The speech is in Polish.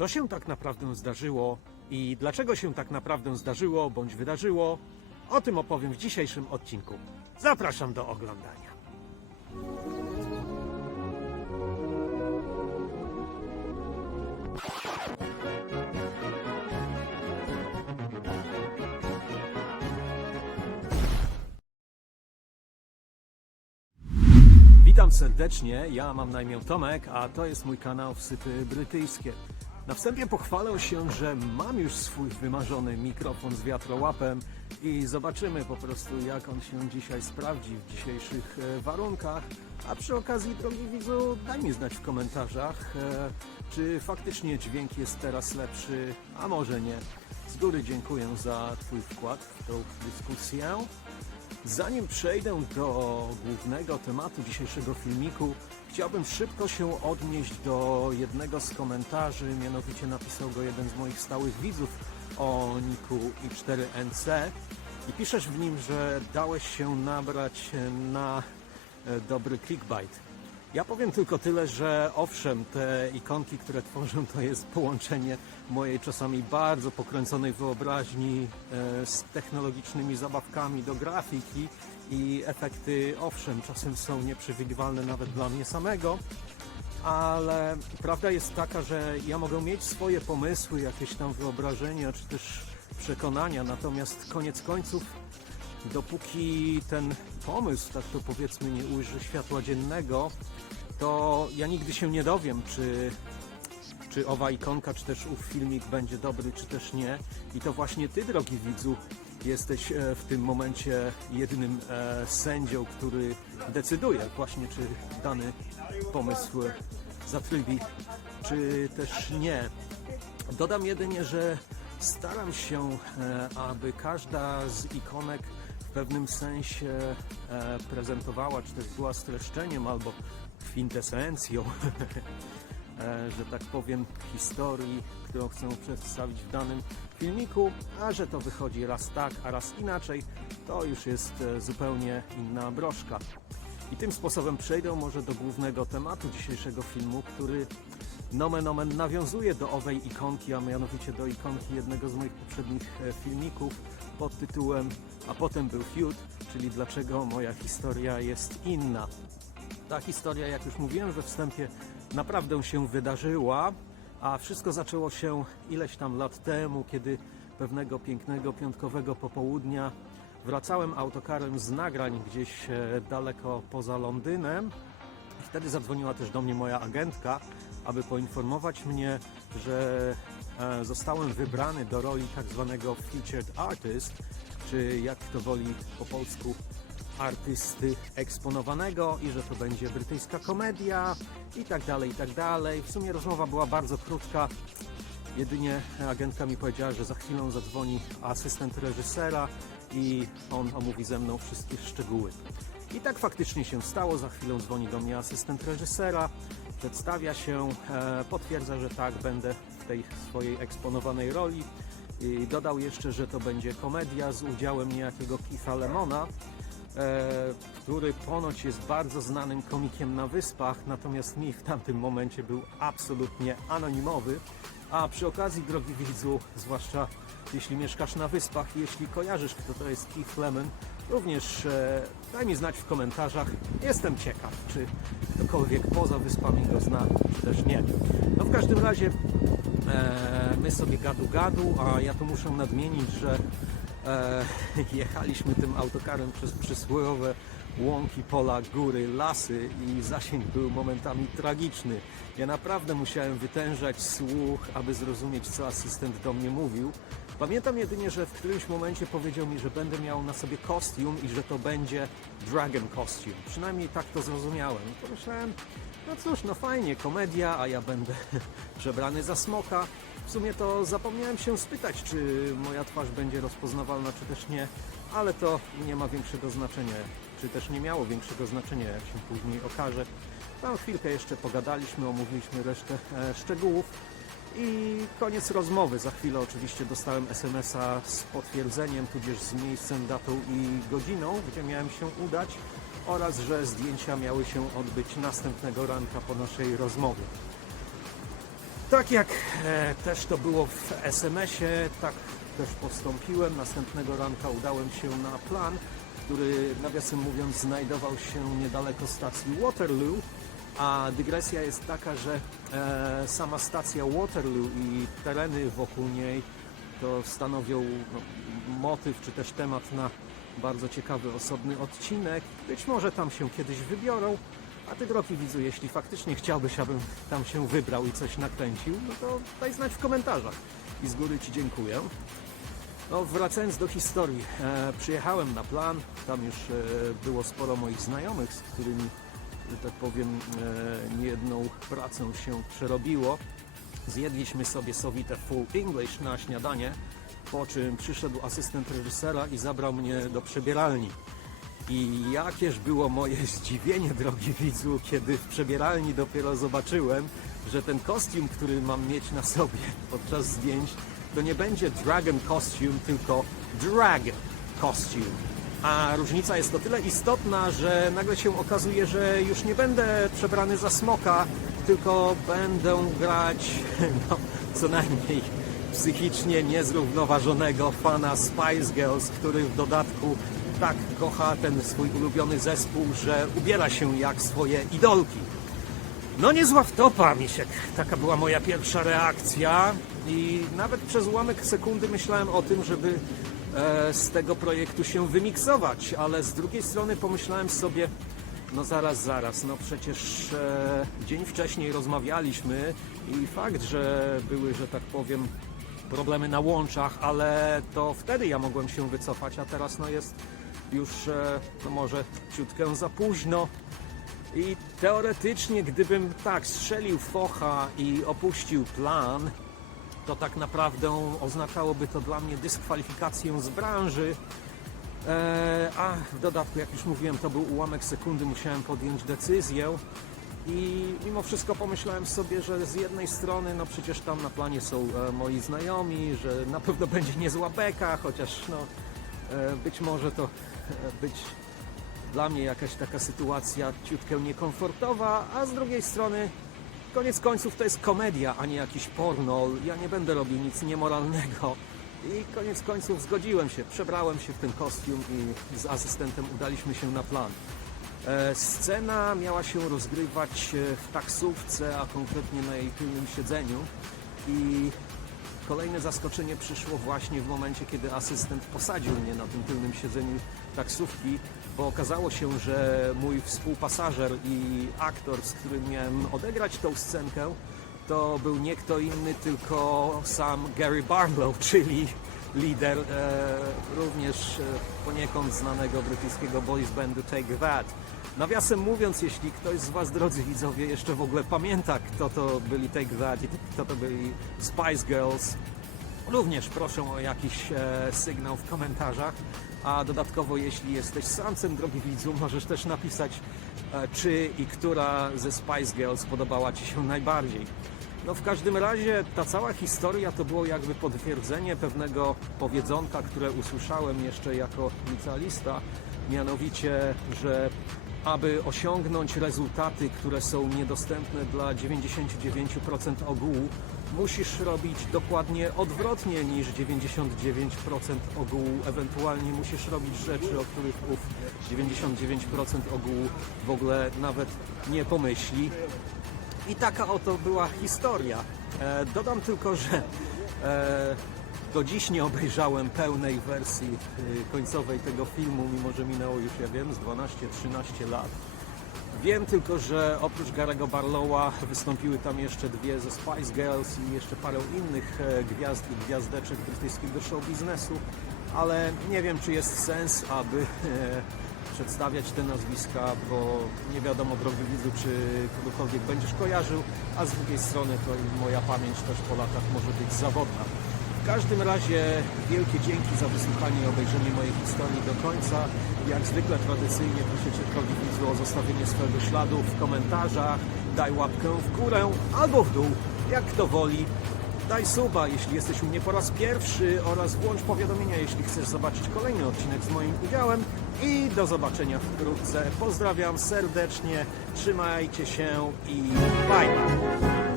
Co się tak naprawdę zdarzyło i dlaczego się tak naprawdę zdarzyło bądź wydarzyło, o tym opowiem w dzisiejszym odcinku. Zapraszam do oglądania. Witam serdecznie, ja mam na imię Tomek, a to jest mój kanał Wsypy Brytyjskie. Na wstępie pochwalę się, że mam już swój wymarzony mikrofon z wiatrołapem i zobaczymy po prostu, jak on się dzisiaj sprawdzi w dzisiejszych warunkach. A przy okazji, drogi widzu, daj mi znać w komentarzach, czy faktycznie dźwięk jest teraz lepszy, a może nie. Z góry dziękuję za Twój wkład w tą dyskusję. Zanim przejdę do głównego tematu dzisiejszego filmiku, chciałbym szybko się odnieść do jednego z komentarzy, mianowicie napisał go jeden z moich stałych widzów o niku i4nc i piszesz w nim, że dałeś się nabrać na dobry clickbait. Ja powiem tylko tyle, że owszem, te ikonki, które tworzę, to jest połączenie mojej czasami bardzo pokręconej wyobraźni z technologicznymi zabawkami do grafiki i efekty, owszem, czasem są nieprzewidywalne nawet dla mnie samego, ale prawda jest taka, że ja mogę mieć swoje pomysły, jakieś tam wyobrażenia czy też przekonania, natomiast koniec końców, dopóki ten pomysł, tak to powiedzmy, nie ujrzy światła dziennego, to ja nigdy się nie dowiem, czy owa ikonka, czy też ów filmik będzie dobry, czy też nie. I to właśnie Ty, drogi widzu, jesteś w tym momencie jedynym sędzią, który decyduje właśnie, czy dany pomysł zatrybi, czy też nie. Dodam jedynie, że staram się, aby każda z ikonek w pewnym sensie prezentowała, czy też była streszczeniem albo kwintesencją, że tak powiem, historii, którą chcę przedstawić w danym filmiku, a że to wychodzi raz tak, a raz inaczej, to już jest zupełnie inna broszka. I tym sposobem przejdę może do głównego tematu dzisiejszego filmu, który nomen omen nawiązuje do owej ikonki, a mianowicie do ikonki jednego z moich poprzednich filmików pod tytułem "A potem był feud", czyli dlaczego moja historia jest inna. Ta historia, jak już mówiłem we wstępie, naprawdę się wydarzyła, a wszystko zaczęło się ileś tam lat temu, kiedy pewnego pięknego piątkowego popołudnia wracałem autokarem z nagrań gdzieś daleko poza Londynem. I wtedy zadzwoniła też do mnie moja agentka, aby poinformować mnie, że zostałem wybrany do roli tak zwanego featured artist, czy jak to woli po polsku, artysty eksponowanego, i że to będzie brytyjska komedia i tak dalej, i tak dalej. W sumie rozmowa była bardzo krótka. Jedynie agentka mi powiedziała, że za chwilę zadzwoni asystent reżysera i on omówi ze mną wszystkie szczegóły. I tak faktycznie się stało. Za chwilę dzwoni do mnie asystent reżysera, przedstawia się, potwierdza, że tak, będę w tej swojej eksponowanej roli. I dodał jeszcze, że to będzie komedia z udziałem niejakiego Keitha Lemona, który ponoć jest bardzo znanym komikiem na Wyspach, natomiast mi w tamtym momencie był absolutnie anonimowy. A przy okazji, drogi widzu, zwłaszcza jeśli mieszkasz na Wyspach i jeśli kojarzysz, kto to jest Keith Lemon, również daj mi znać w komentarzach. Jestem ciekaw, czy ktokolwiek poza Wyspami go zna, czy też nie. No w każdym razie my sobie gadu, a ja tu muszę nadmienić, że jechaliśmy tym autokarem przez przysłowiowe łąki, pola, góry, lasy i zasięg był momentami tragiczny. Ja naprawdę musiałem wytężać słuch, aby zrozumieć, co asystent do mnie mówił. Pamiętam jedynie, że w którymś momencie powiedział mi, że będę miał na sobie kostium i że to będzie dragon costume. Przynajmniej tak to zrozumiałem. Pomyślałem, no cóż, no fajnie, komedia, a ja będę przebrany za smoka. W sumie to zapomniałem się spytać, czy moja twarz będzie rozpoznawalna, czy też nie, ale to nie ma większego znaczenia, czy też nie miało większego znaczenia, jak się później okaże. Tam chwilkę jeszcze pogadaliśmy, omówiliśmy resztę szczegółów i koniec rozmowy. Za chwilę oczywiście dostałem SMS-a z potwierdzeniem, tudzież z miejscem, datą i godziną, gdzie miałem się udać, oraz że zdjęcia miały się odbyć następnego ranka po naszej rozmowie. Tak jak też to było w SMS-ie, tak też postąpiłem. Następnego ranka udałem się na plan, który nawiasem mówiąc znajdował się niedaleko stacji Waterloo, a dygresja jest taka, że sama stacja Waterloo i tereny wokół niej to stanowią motyw czy też temat na bardzo ciekawy osobny odcinek. Być może tam się kiedyś wybiorą, a Ty, drogi widzu, jeśli faktycznie chciałbyś, abym tam się wybrał i coś nakręcił, no to daj znać w komentarzach i z góry Ci dziękuję. No, wracając do historii, przyjechałem na plan, tam już było sporo moich znajomych, z którymi, że tak powiem, niejedną pracę się przerobiło. Zjedliśmy sobie sowite full English na śniadanie, po czym przyszedł asystent reżysera i zabrał mnie do przebieralni. I jakież było moje zdziwienie, drogi widzu, kiedy w przebieralni dopiero zobaczyłem, że ten kostium, który mam mieć na sobie podczas zdjęć, to nie będzie dragon costume, tylko drag costume. A różnica jest o tyle istotna, że nagle się okazuje, że już nie będę przebrany za smoka, tylko będę grać co najmniej psychicznie niezrównoważonego fana Spice Girls, który w dodatku tak kocha ten swój ulubiony zespół, że ubiera się jak swoje idolki. No niezła wtopa, misiek. Taka była moja pierwsza reakcja i nawet przez ułamek sekundy myślałem o tym, żeby z tego projektu się wymiksować, ale z drugiej strony pomyślałem sobie, no zaraz, no przecież dzień wcześniej rozmawialiśmy i fakt, że były, że tak powiem, problemy na łączach, ale to wtedy ja mogłem się wycofać, a teraz no jest już no może ciutkę za późno. I teoretycznie, gdybym tak strzelił focha i opuścił plan, to tak naprawdę oznaczałoby to dla mnie dyskwalifikację z branży. A w dodatku, jak już mówiłem, to był ułamek sekundy, musiałem podjąć decyzję. I mimo wszystko pomyślałem sobie, że z jednej strony, no przecież tam na planie są moi znajomi, że na pewno będzie niezła beka, chociaż no być może to być dla mnie jakaś taka sytuacja ciutkę niekomfortowa, a z drugiej strony koniec końców to jest komedia, a nie jakiś porno. Ja nie będę robił nic niemoralnego. I koniec końców zgodziłem się, przebrałem się w ten kostium i z asystentem udaliśmy się na plan. Scena miała się rozgrywać w taksówce, a konkretnie na jej tylnym siedzeniu. I kolejne zaskoczenie przyszło właśnie w momencie, kiedy asystent posadził mnie na tym tylnym siedzeniu taksówki, bo okazało się, że mój współpasażer i aktor, z którym miałem odegrać tą scenkę, to był nie kto inny, tylko sam Gary Barlow, czyli lider również poniekąd znanego brytyjskiego boys bandu Take That. Nawiasem mówiąc, jeśli ktoś z Was, drodzy widzowie, jeszcze w ogóle pamięta, kto to byli Take That i kto to byli Spice Girls, również proszę o jakiś sygnał w komentarzach. A dodatkowo, jeśli jesteś samcem, drogi widzu, możesz też napisać, czy i która ze Spice Girls podobała Ci się najbardziej. No w każdym razie ta cała historia to było jakby potwierdzenie pewnego powiedzonka, które usłyszałem jeszcze jako licealista, mianowicie, że aby osiągnąć rezultaty, które są niedostępne dla 99% ogółu, musisz robić dokładnie odwrotnie niż 99% ogółu. Ewentualnie musisz robić rzeczy, o których ów 99% ogółu w ogóle nawet nie pomyśli. I taka oto była historia. Dodam tylko, że do dziś nie obejrzałem pełnej wersji końcowej tego filmu, mimo że minęło już, ja wiem, z 12-13 lat. Wiem tylko, że oprócz Gary'ego Barlowa wystąpiły tam jeszcze dwie ze Spice Girls i jeszcze parę innych gwiazd i gwiazdeczek brytyjskiego show biznesu, ale nie wiem, czy jest sens, aby przedstawiać te nazwiska, bo nie wiadomo, drogi widzu, czy kogokolwiek będziesz kojarzył, a z drugiej strony to i moja pamięć też po latach może być zawodna. W każdym razie wielkie dzięki za wysłuchanie i obejrzenie mojej historii do końca. Jak zwykle tradycyjnie proszę Cię, drogi widzu, o zostawienie swojego śladu w komentarzach. Daj łapkę w górę albo w dół, jak kto woli. Daj suba, jeśli jesteś u mnie po raz pierwszy, oraz włącz powiadomienia, jeśli chcesz zobaczyć kolejny odcinek z moim udziałem. I do zobaczenia wkrótce. Pozdrawiam serdecznie, trzymajcie się i bye bye.